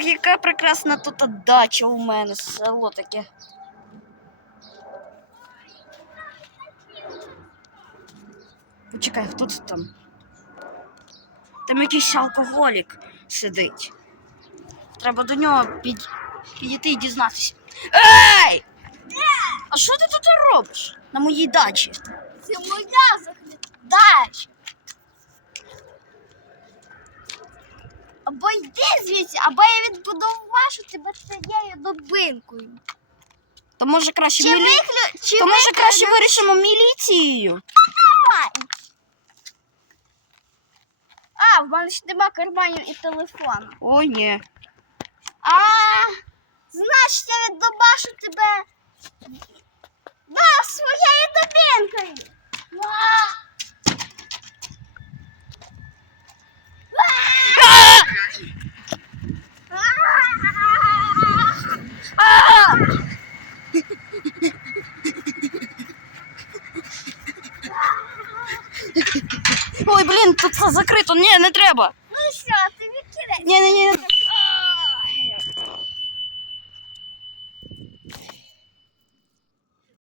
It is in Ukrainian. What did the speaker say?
Ах, яка прекрасна тут дача у мене, село таке. Почекай, хто це там? Там якийсь алкоголік сидить. Треба до нього під... підійти і дізнатися. Ей! А що ти тут робиш? На моїй дачі? Це моя заглядач. Або йди звідси, або я відбудовувашу тебе цією дубинкою. То може краще Чи мілі... виклю... Чи То може викину- краще вирішимо міліцією. Давай. А, в мене ж нема карманів і телефону. Ой, ні. А, значить, я віддобашу тебе Ой, блін, тут все закрито. Ні, не треба. Ну що, тобі